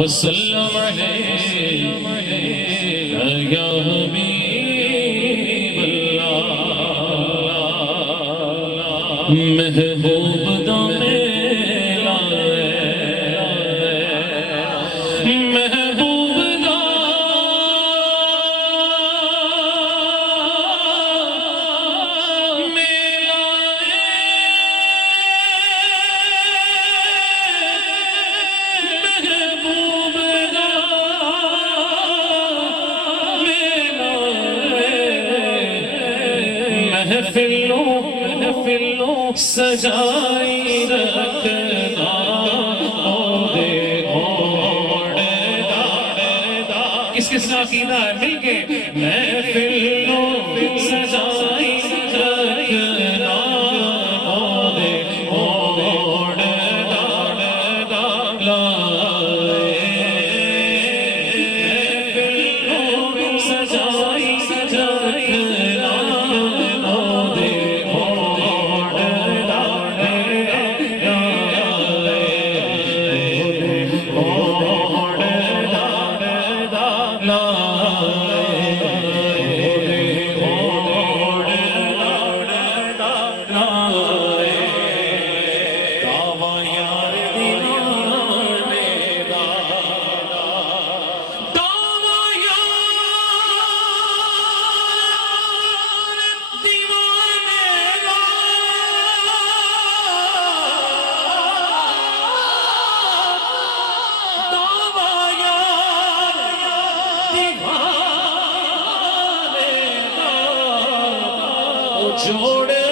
وسلم علیہ یا حبیب اللہ محبوب دا میرا محبوب دا میرا محبوب دا میرا محفلوں سجائی رکھنا کس کس کا عقیدہ ہے مل کے محفلوں سجائی رکھنا سجائی جوڑے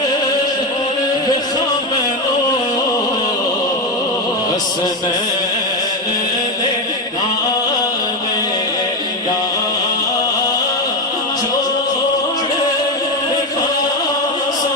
بخمنو حسنین دے نامے یا جوڑے بخمنو